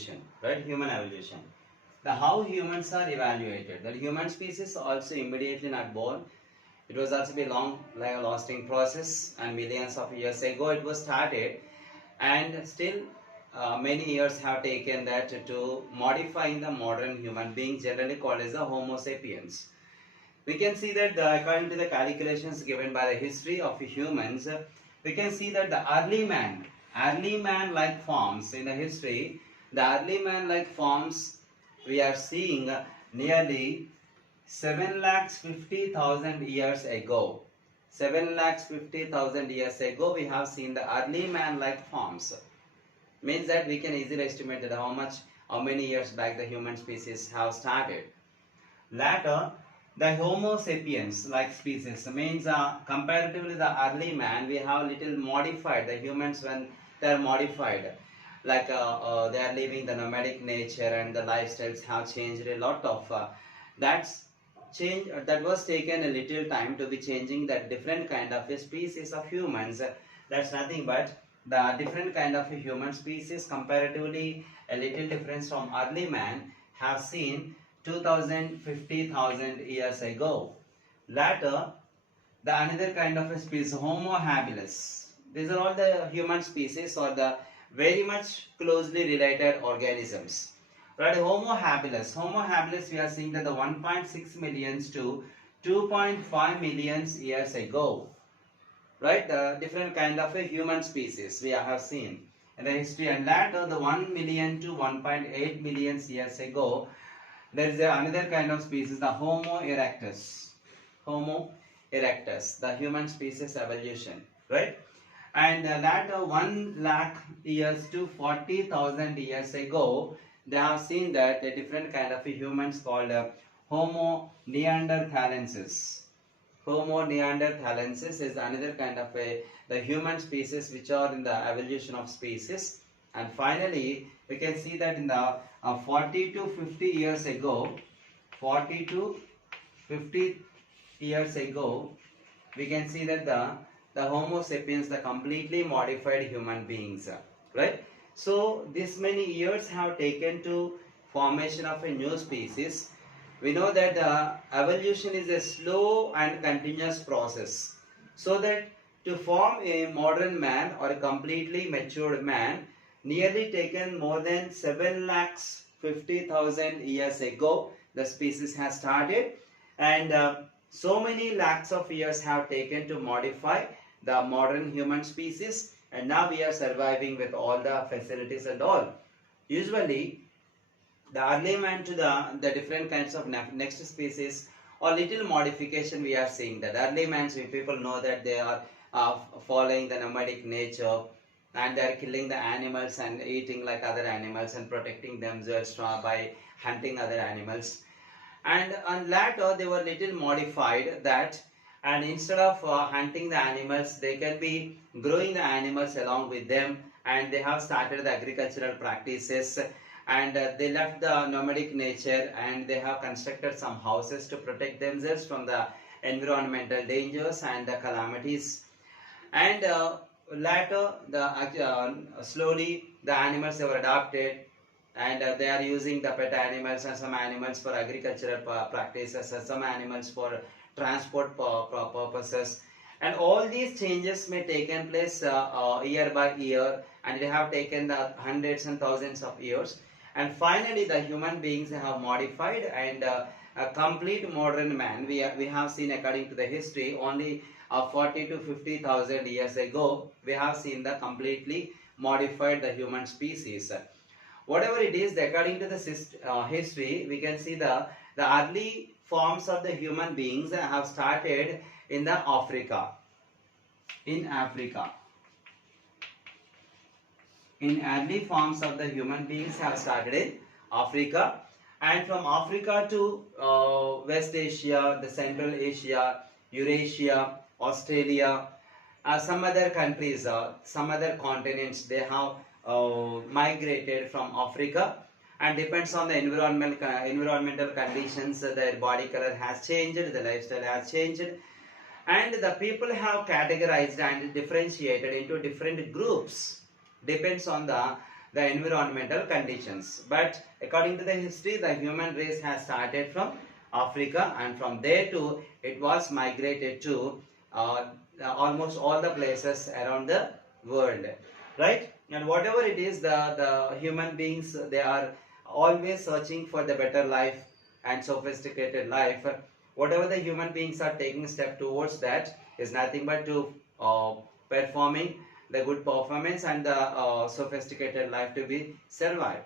evolution, right? Human evolution. The how humans are evaluated. The human species also immediately not born. It was also a long, like a lasting process, and millions of years ago it was started, and still many years have taken that to modify the modern human being, generally called as the Homo sapiens. We can see that according to the calculations given by the history of humans, we can see that the early man like forms in the history, the early man like forms we are seeing nearly 7,50,000 years ago. 7,50,000 years ago we have seen the early man like forms. Means that we can easily estimate that how many years back the human species have started. Later, the Homo sapiens like species means comparatively the early man, we have little modified the humans when they are modified, like they are living the nomadic nature, and the lifestyles have changed a lot of that's change that was taken a little time to be changing that different kind of a species of humans. That's nothing but the different kind of a human species, comparatively a little difference from early man, have seen 2,050,000 years ago. Later, the another kind of a species, Homo habilis. These are all the human species or the very much closely related organisms. Right, Homo habilis. Homo habilis, we are seeing that the 1.6 millions to 2.5 millions years ago. Right, the different kind of a human species we have seen in the history, and later the 1 million to 1.8 millions years ago, there is another kind of species, the Homo erectus. Homo erectus, the human species evolution, right? And later 1 lakh years to 40,000 years ago, they have seen that a different kind of a humans called Homo neanderthalensis. Homo neanderthalensis is another kind of the human species which are in the evolution of species. And finally, we can see that in the 40 to 50 years ago, 40 to 50 years ago, we can see that the Homo sapiens, the completely modified human beings, right? So this many years have taken to formation of a new species. We know that evolution is a slow and continuous process. So that to form a modern man or a completely matured man, nearly taken more than 7,50,000 years ago, the species has started, and so many lakhs of years have taken to modify the modern human species, and now we are surviving with all the facilities and all. Usually, the early man to the different kinds of next species or little modification we are seeing. That early mans, we people know that they are following the nomadic nature, and they are killing the animals and eating like other animals and protecting themselves by hunting other animals. And later they were little modified that, and instead of hunting the animals, they can be growing the animals along with them, and they have started the agricultural practices, and they left the nomadic nature, and they have constructed some houses to protect themselves from the environmental dangers and the calamities. And later slowly the animals were adopted, and they are using the pet animals and some animals for agricultural practices and some animals for transport purposes. And all these changes may taken place year by year, and they have taken the hundreds and thousands of years. And finally the human beings have modified, and a complete modern man we have seen according to the history only 40 to 50,000 years ago. We have seen the completely modified the human species. Whatever it is, according to the history, we can see the early forms of the human beings have started in the Africa. In Africa. In early forms of the human beings have started in Africa, and from Africa to West Asia, the Central Asia, Eurasia, Australia, some other countries, some other continents, they have migrated from Africa, and depends on the environmental conditions, their body color has changed, the lifestyle has changed, and the people have categorized and differentiated into different groups. Depends on the the environmental conditions. But according to the history, the human race has started from Africa, and from there too it was migrated to almost all the places around the world, right? And whatever it is, the human beings, they are always searching for the better life and sophisticated life. Whatever the human beings are taking step towards that is nothing but to performing the good performance and the sophisticated life to be survived.